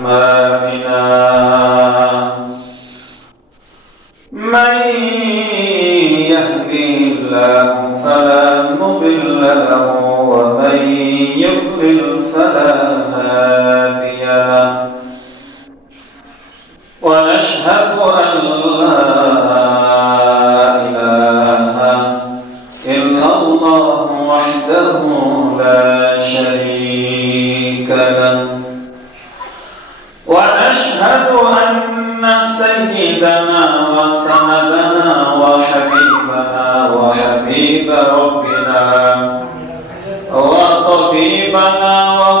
Maminah. وقال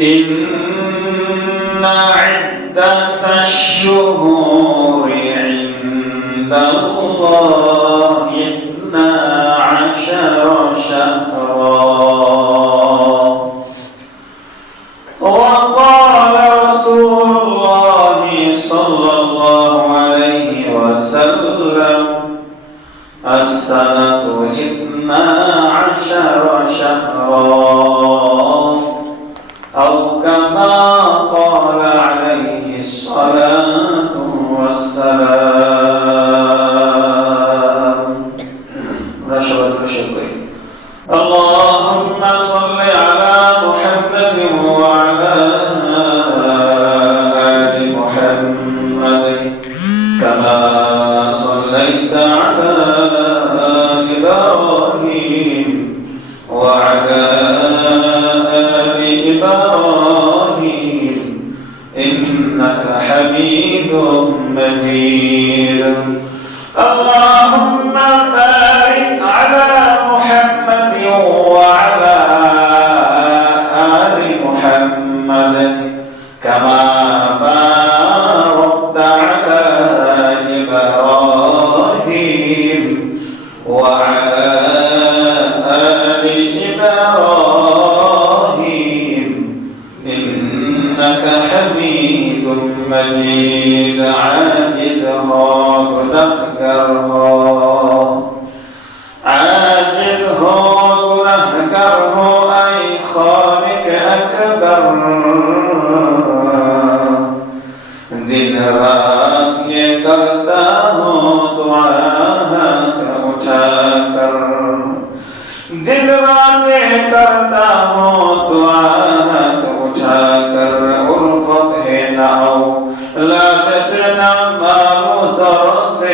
إن عدة الشهور عند الله اللهم صل وعلى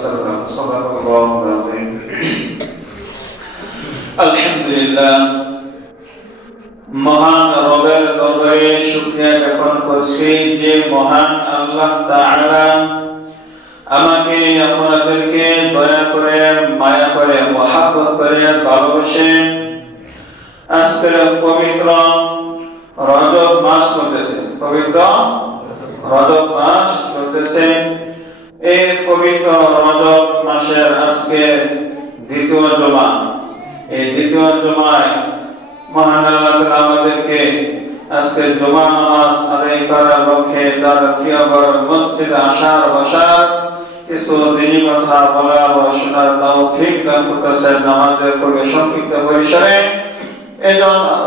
وسلم صدق الله العظيم الحمد لله মহান রবের দরবারে শুকরিয়া জ্ঞাপন করছি যে মহান আল্লাহ তাআলা আমাকে আপনাদেরকে দয়া করে, মায়া করে, মহাব্বত করে ভালোবাসে আজকের পবিত্র রজব মাস চলতেছে। পবিত্র রজব মাস চলতেছে। এই পবিত্র রজব মাসের আজকে দ্বিতীয় জমা। এই দ্বিতীয় জমায় মহান আল্লাহ তাআলা আমাদেরকে আজকে জমা নামাজ আদায় করার লক্ষ্যে তার ঘর মসজিদে আসার বসার কিছু দিনই কথা বলার ও শোনার তৌফিক দান করতেছেন নামাজের পূর্বে সংক্ষিপ্ত পরিসরে।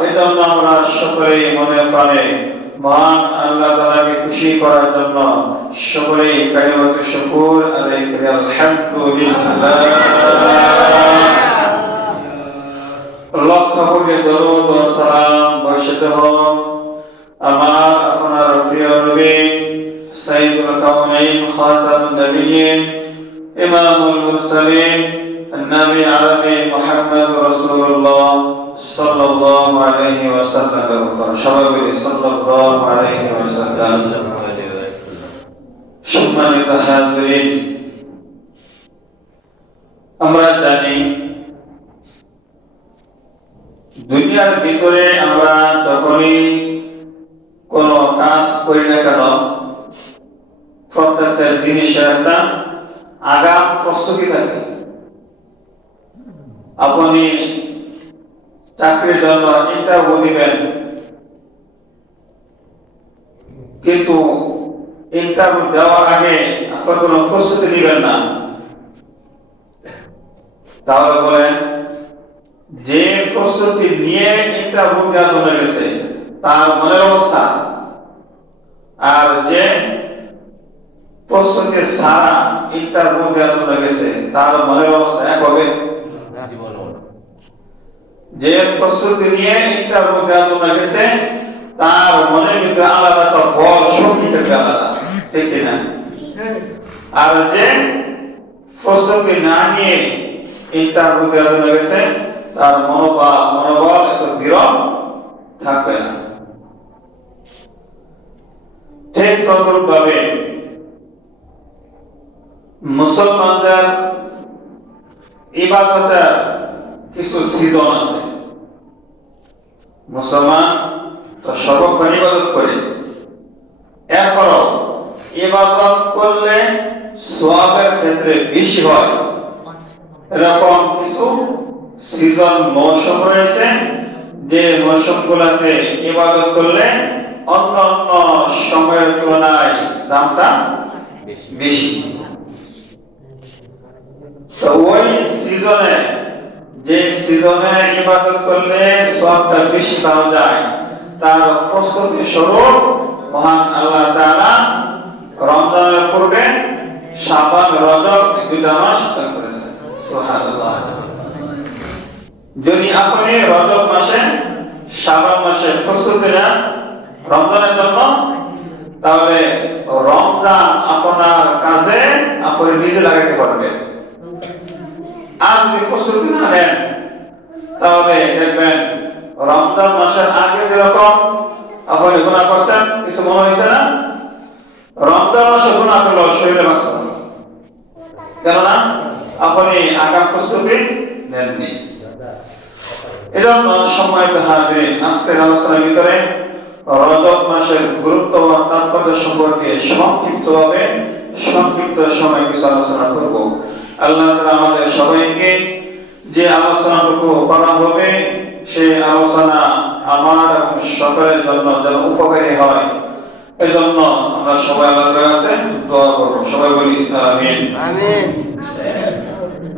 এজন্য আমরা সকলেই মনে প্রাণে মহান আল্লাহ তাআলাকে খুশি করার জন্য সকলেই কালিমাতু শুকুর আদায় করি আলহামদুলিল্লাহ লক্ষ কোটি দরুদ ও সালাম বর্ষিত হোক আমার আপনার প্রিয় নবী সাইয়্যিদুল কাউনাইন খাতামুন নবিয়্যিন ইমামুল মুরসালিন النبي العربي محمد رسول الله sallallahu alaihi wasallam সবাই বলি sallallahu alaihi wasallam সম্মানিত হাজিরিন, আমরা জানি দুনিয়ার ভিতরে আমরা যখনই কোন কাজ করি না কেন, প্রত্যেকটা জিনিসের একটা আগাম প্রস্তুতি থাকে। আপনি চাকরির জন্য ইন্টারভিউ দিবেন। কিন্তু ইন্টারভিউ দেওয়ার আগে আপনার কোনো প্রস্তুতি নেবেন না। তাহলে বলেন, যে প্রস্তুতি নিয়ে ইন্টারভিউ দেওয়া জন্য গেছে, তার মনের অবস্থা। আর যে প্রস্তুতি সারা ইন্টারভিউ দেওয়ার জন্য গেছে, তার মনের অবস্থা এক হবে। যে প্রস্তুতি নিয়ে ইন্টারভিউ জন্য গেছে, তার মনের ভিতরে আলাদা একটা বল, শক্তি থাকবে আলাদা। ঠিক না আর যে প্রস্তুতি না নিয়ে ইন্টারভিউ জন্য গেছে, তার মনোবল মনোবল এত দৃঢ় থাকবে না। ঠিক তদ্রুপ ভাবে মুসলমানদের ইবাদতের কিছু সিজন আছে। মুসলমান তো সর্বক্ষণ ইবাদত করে। এরপরও ইবাদত করলে সোয়াবের ক্ষেত্রে বেশি হয়। এরকম কিছু সিজন মৌসুম রয়েছে যে মৌসুম গুলাতে ইবাদত করলে অন্য অন্য সময়ের তুলনায় দামটা বেশি। তো ওই সিজনে যে সিজনে ইবাদত করলে সবটা বেশি পাওয়া যায়, তার প্রস্তুতি স্বরূপ মহান আল্লাহ তাআলা রমজানের পূর্বে শাবান, রজব দুইটা মাস সুবহানাল্লাহ। যদি আপনি রজব মাসে, শাবান মাসে প্রস্তুতি নেন রমজানের জন্য, তাহলে রমজান আপনার কাজে আপনি নিজে লাগাতে পারবেন। আর যদি প্রস্তুতি না নেন? তাহলে দেখবেন, রমজান মাসের আগে যেরকম আপনি গুণা করছেন, কিছু মনে হয়েছে না? রমজান মাসে গুণা করল শরীরে বাঁচতে কেননা আপনি আগাম প্রস্তুতি নেননি? এজন্য সময় হাজির আজকের আলোচনার ভিতরে রজব মাসের গুরুত্ব ও তাৎপর্য সম্পর্কে সংক্ষিপ্তভাবে, সংক্ষিপ্ত সময় কিছু আলোচনা করব। আল্লাহ আমাদের সবাইকে যে আলোচনাটুকু করা হবে সে আলোচনা আমার এবং সকলের জন্য যেন উপকারী হয়। এজন্য আমরা সবাই আল্লাহর কাছে দোয়া করব। সবাই বলি আমিন। আমিন।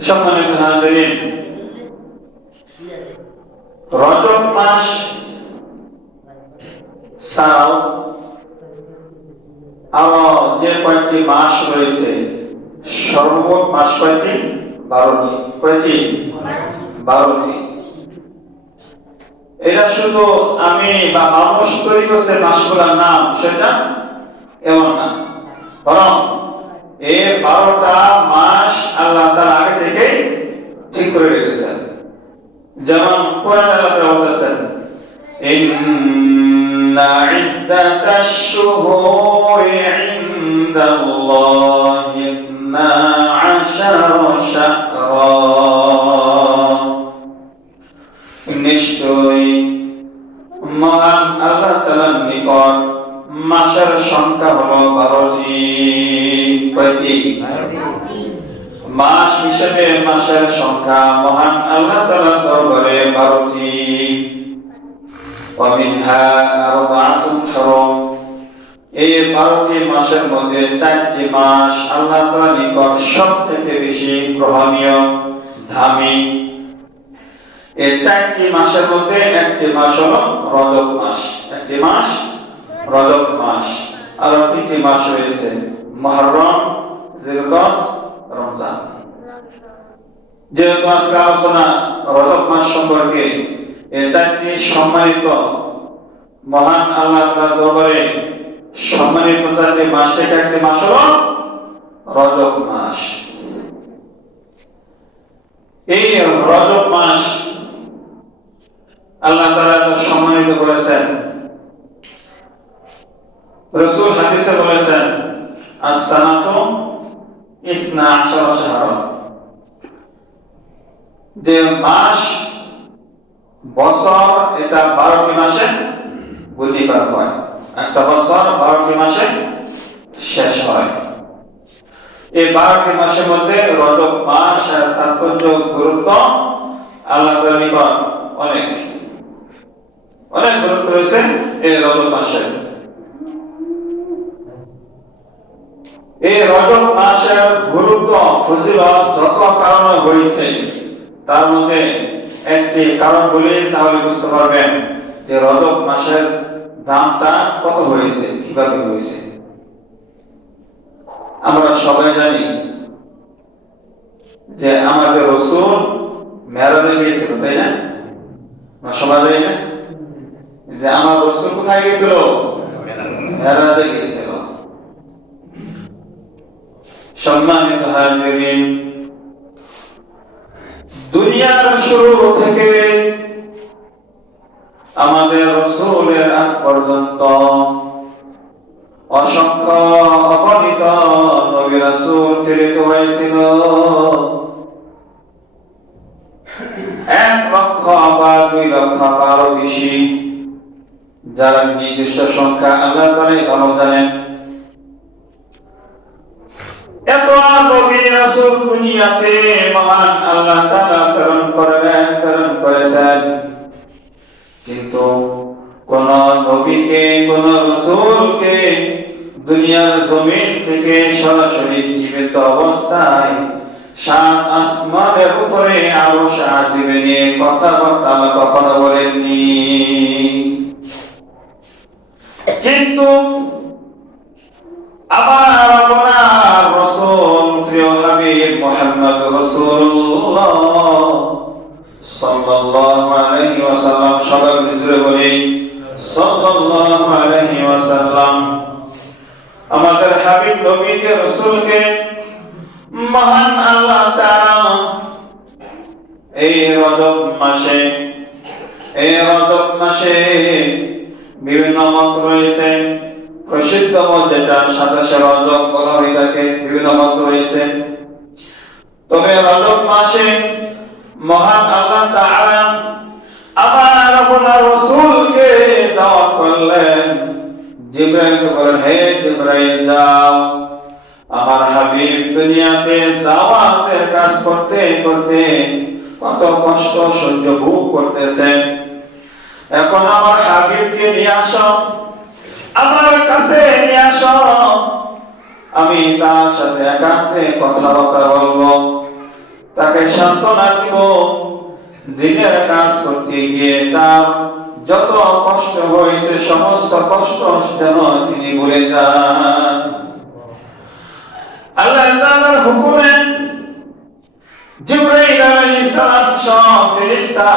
সম্মানিত হাজিরিন রজব মাস ছাড়াও আরও যে কয়েকটি মাস রয়েছে সর্বমোট মাস কয়টি বারোটি। কয়টি? বারোটি। এটা শুধু আমি বা মানুষ তৈরি করছে মাসগুলার নাম, সেটা এমন না। বরং এ বারোটা মাস আল্লাহ তার আগে থেকে ঠিক করে রেখেছেন। যেমন কোরআন আল্লাহ বলতেছেন, ইন্না ইদ্দাতাশ শুহুর কয়টি মাস হিসেবে মাসের সংখ্যা মহান আল্লাহ তালার দরবারে বারোটি ومنها أربعة حرم এই বারোটি মাসের মধ্যে চারটি মাস আল্লাহ তাআলা নিকট সব থেকে বেশি গ্রহণীয় ধামি এই চারটি মাসের মধ্যে একটি মাস হলো রজব মাস একটি মাস রজব মাস আর তিনটি মাস রয়েছে মহরম জিলকত রমজান যেহেতু আজকে আলোচনা মাস সম্পর্কে এই চারটি সম্মানিত মহান আল্লাহ দরবারে সম্মানিত চারটি মাস একটি মাস হলো মাস। এই মাস আল্লাহ এত সম্মানিত করেছেন। রসুল যে মাস, বছর এটা বারোটি মাসে বুদ্ধিপাত হয়। একটা বছর বারোটি মাসে শেষ হয়। এই বারোটি মাসের মধ্যে রজব, মাস আর তাৎপর্য, গুরুত্ব আল্লাহ অনেক। অনেক গুরুত্ব রয়েছে এই রজব মাসে এই রজব মাসের গুরুত্ব, ফজিলত যত কারণে হয়েছে তার মধ্যে একটি কারণ বলি তাহলে বুঝতে পারবেন যে রজব মাসের দামটা কত হয়েছে, কীভাবে হয়েছে। আমরা সবাই জানি যে আমাদের রসুল মেরাজে গিয়েছিল, তাই না, সবাই জানি না? যে আমার রসুল কোথায় গিয়েছিল? মেরাজে গিয়েছিল। সম্মানিত হাজিরিন দুনিয়ার শুরু থেকে আমাদের রসুলের আগ পর্যন্ত অসংখ্য অগণিত নবী রাসূল প্রেরিত হয়েছিল। এক লক্ষ বা দুই লক্ষ বারো বেশি। যারা নির্দিষ্ট সংখ্যা আল্লাহ ভালো জানেন এত রাসূল দুনিয়াতে মহান আল্লাহ তাআলা প্রেরণ করেন প্রেরণ করেছেন। কিন্তু কোন নবীকে, কোন রাসূলকে দুনিয়ার জমিন থেকে সরাসরি জীবিত অবস্থায় সাত আসমানের উপরে আরও সাজিবে নিয়ে কথাবার্তা কখনো বলেননি। কিন্তু আবার আমাদের হাবিব নবীকে, রসুলকে মহান আল্লাহ তাআলা এই রজব মাসে, এই রজব মাসে বিভিন্ন মত রয়েছে। প্রসিদ্ধ মত যেটা সাতাশে রজব বলা হয়ে থাকে, বিভিন্ন মত রয়েছে। তবে রজব মাসে মহান আল্লাহ তাআলা আবার আপনার রাসূলকে দাওয়াত করলেন। জিব্রাইলকে বলেন হে জিব্রাইল, যাও। আমার হাবিব দুনিয়াতে দাওয়াতের কাজ করতে করতে কত কষ্ট সহ্য ভোগ করতেছেন এখন আমার হাবিবকে নিয়ে আসো। আমার কাছে নিয়ে আসো। আমি তার সাথে একান্তে কথাবার্তা বলব। তাকে সান্ত্বনা দিব। দিনের কাজ করতে গিয়ে তার যত কষ্ট হয়েছে, সমস্ত কষ্ট যেন তিনি ভুলে যান। আল্লাহ তাআলার হুকুমে জিবরাইল আলাইহিস সালাম সব ফেরেশতা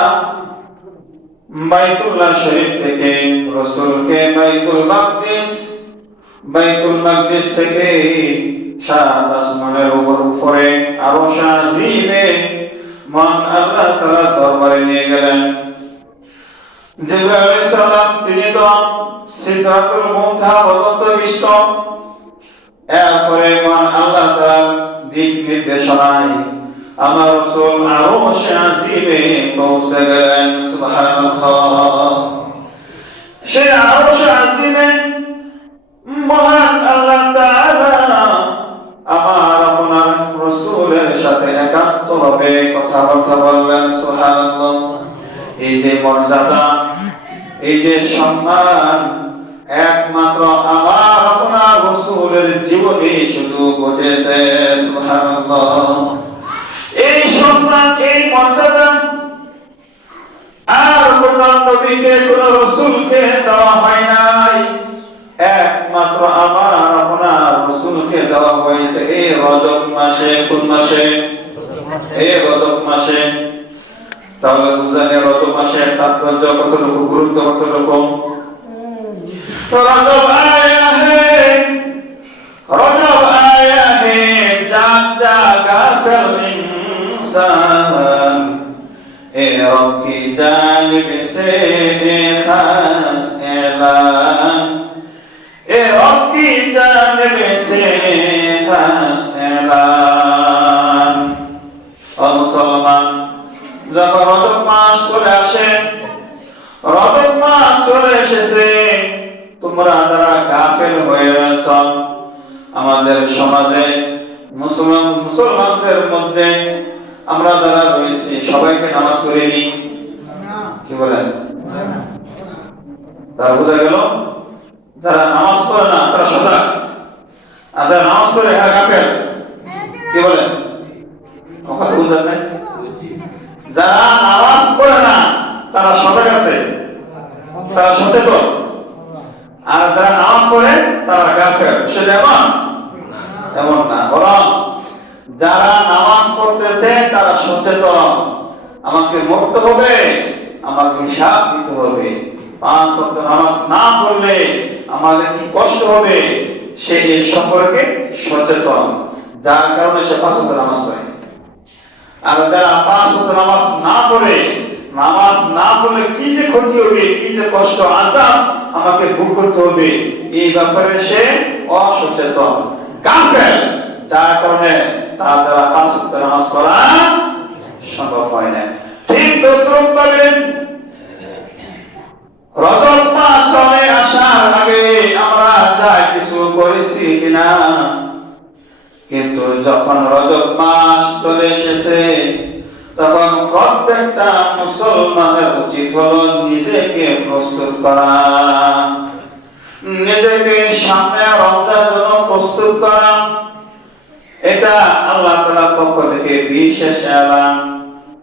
বাইতুল্লাহ শরীফ থেকে রাসূলকে বাইতুল মাকদিস বাইতুল মাকদিস থেকে সাত আসমানের উপর উপরে আরও সাজিবে মন আল্লাহ তাআলা দরবারে নিয়ে গেলেন। জিবরাইল সালাম, তিনি তো সিদরাতুল মুনতাহা পর্যন্ত ইষ্ট এরপরে মহান আল্লাহ তাআলা দিক নির্দেশনায় আমার রাসূল আরও আজিমে পৌঁছে গেলেন, সুবহানাল্লাহ। সে আরও আজিমে মহান এই এই জীবনে শুধু এই সম্মান, এই মর্যাদা আর কোন নবীকে দেওয়া হয় নাই একমাত্র আমার আপনার রসুলকে দেওয়া হয়েছে। এ রজক মাসে, কোন মাসে? এ রজক মাসে। তাহলে বুঝলেন রজব মাসে তাৎপর্য কতটুকু, গুরুত্ব কতটুকু? এ কি সে চলে এসেছে। তোমরা যারা গাফেল হয়ে রয়েছ, আমাদের সমাজে মুসলমান, মুসলমানদের মধ্যে আমরা যারা রয়েছি, সবাইকে নামাজ করে নি কি বলেন? তারা বোঝা গেল? যারা নামাজ পড়ে না, তারা সজাগ। আর যারা নামাজ পড়ে হ্যাঁ গাফেল কি বলেন? কথা বুঝলেন যারা নামাজ পড়ে না, তারা সজাগ আছে। তারা সচেতন আর যারা নামাজ পড়ে, তারা গাফেল সেটা এমন? এমন না। বরং যারা নামাজ পড়তেছে, তারা সচেতন। আমাকে মরতে হবে, আমাকে হিসাব দিতে হবে। পাঁচ ওয়াক্ত নামাজ না পড়লে আমাদের কি কষ্ট হবে? সে এই সম্পর্কে সচেতন। যার কারণে সে পাঁচ ওয়াক্ত নামাজ পড়ে। আর যারা পাঁচ ওয়াক্ত নামাজ না পড়ে নামাজ না পড়লে কি যে ক্ষতি হবে, কি যে কষ্ট আজাব আমাকে ভোগ করতে হবে। এই ব্যাপারে সে অসচেতন। কাফের, যার কারণে তার দ্বারা পাঁচ নামাজ পড়া সম্ভব হয় না। ঠিক পাবেন আসার আগে আমরা যা কিছু করেছি কিনা। কিন্তু যখন রজব মাস চলে এসেছে তখন প্রত্যেকটা মুসলমানের উচিত হলো নিজেকে প্রস্তুত করা। নিজেকে সামনে রমজান জন্য প্রস্তুত করা। এটা আল্লাহ তাআলার পক্ষ থেকে বিশেষ এলান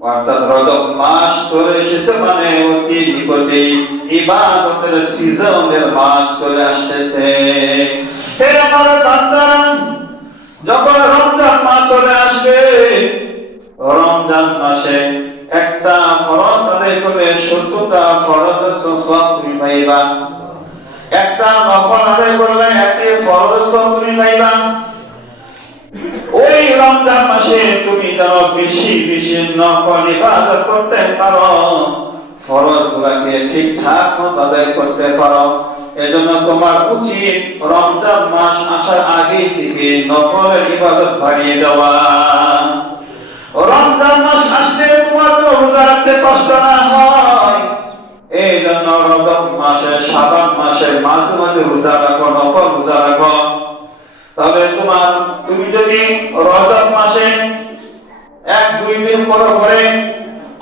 অর্থাৎ রজব মাস চলে এসেছে মানে অতি নিকটে ইবাদতের সিজনের মাস চলে আসতেছে আমার বান্দা যখন রমজান মাস চলে আসবে রমজান মাসে একটা ফরজ আদায় করে সত্তরটা ফরজ সওয়াব তুমি পাইবা একটা নফল আদায় করলে একটি ফরজ সওয়াব তুমি পাইবা ওই রমজান মাসে যেন বেশি বেশি নফল ইবাদত করতে পারো। ফরজ ঠিকঠাক মতো আদায় করতে পারো। এজন্য তোমার উচিত রমজান মাস আসার আগে থেকে নফলের ইবাদত বাড়িয়ে দেওয়া। রমজান মাস আসলে তোমার তো রোজা রাখতে কষ্ট না হয়। এই জন্য রজব মাসে সাবান মাসে মাঝে মাঝে রোজা রাখো, নফল রোজা রাখো। তবে তোমার, তুমি যদি রজব মাসে এক, দুই দিন পরে পরে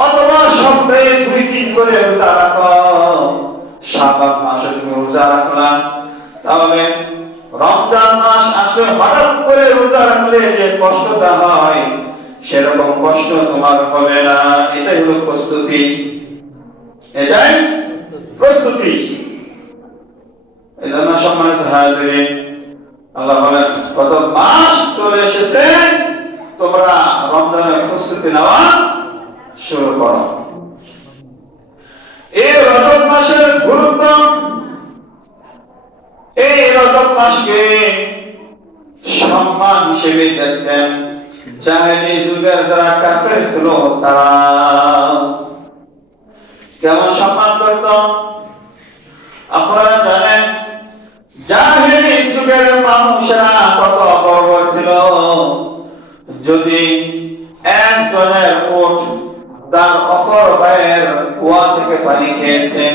অথবা সপ্তাহে দুই দিন করে রোজা রাখো। শাবান মাসে তুমি রোজা রাখলা তাহলে রমজান মাস আসলে হঠাৎ করে রোজা রাখলে যে কষ্টটা হয়, সেরকম কষ্ট তোমার হবে না। এটাই হলো প্রস্তুতি। এটাই প্রস্তুতি। এই জন্য সম্মানিত হাজিরিন, আল্লাহ বলেন কত মাস চলে এসেছে। তোমরা রমজানের প্রস্তুতি নেওয়া শুরু করো। এই রজব মাসের গুরুত্ব, এই রজব মাসকে সম্মান হিসেবে দেখতেন। জাহেলি যুগের যারা কাফের ছিল তারা কেমন সম্মান করত? আপনারা জানেন জাহেলি যুগের মানুষরা কত বর্বর ছিল। যদি একজনের উট তার অপর ভাইয়ের কুয়া থেকে পানি খেয়েছেন,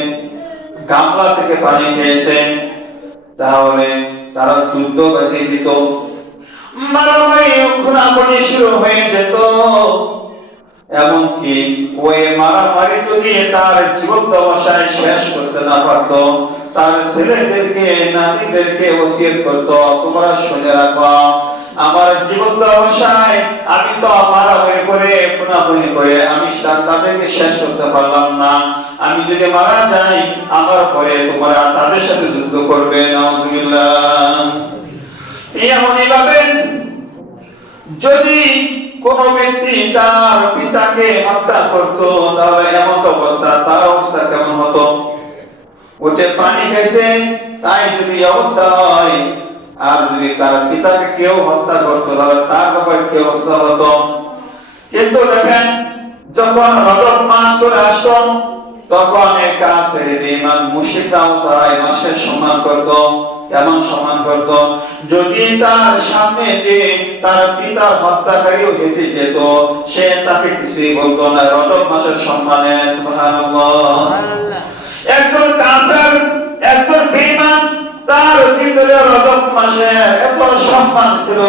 গামলা থেকে পানি খেয়েছেন, তাহলে তারা যুদ্ধ বেঁচে দিত। মারামারি শুরু হয়ে যেত। এমনকি ওই মারামারি যদি তার জীবন্ত অবস্থায় শেষ করতে না পারত, তার ছেলেদেরকে, নাতিদেরকে ওসিয়ত করত, তোমরা শুনে রাখো আমার জীবন্ত অবস্থায় আমি তো আমার মারামারি করে খুনাখুনি করে, আমি তাদেরকে শেষ করতে পারলাম না। আমি যদি মারা যাই, আমার পরে তোমরা তাদের সাথে যুদ্ধ করবে, নাউজুবিল্লাহ। এমনই ভাবে যদি কোন ব্যক্তি তার পিতাকে হত্যা করত, তাহলে এমন অবস্থা, তার অবস্থা কেমন হতো? ওতে পানি খেয়েছে, তাই যদি অবস্থা হয় আর যদি তার পিতাকে কেউ হত্যা করতো তাহলে তার ব্যাপারে কি অবস্থা হতো? কিন্তু দেখেন যখন রজব মাস করে আসতো তখন এক কাফের ইমান মুশরিকরাও তারা এই মাসের সম্মান করত কেমন সম্মান করত? যদি তার সামনে যে তার পিতার হত্যাকারীও হেঁটে যেত সে তাকে কিছুই বলতো না। রজব মাসের সম্মানে সুবহানাল্লাহ। একজন কাফের একজন বেঈমান তার ভিতরে রজব মাসে এত সম্মান ছিল।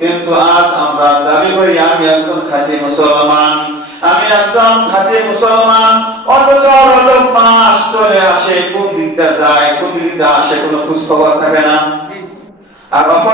কিন্তু আজ আমরা দাবি করি, আমি একজন খাঁটি মুসলমান, আমি একদম খাঁটি মুসলমান, অথচ রজব মাস চলে আসে, কোন দিকটা যায়, কোন দিকটা আসে, কোনো খোঁজ খবর থাকে না। আর অপর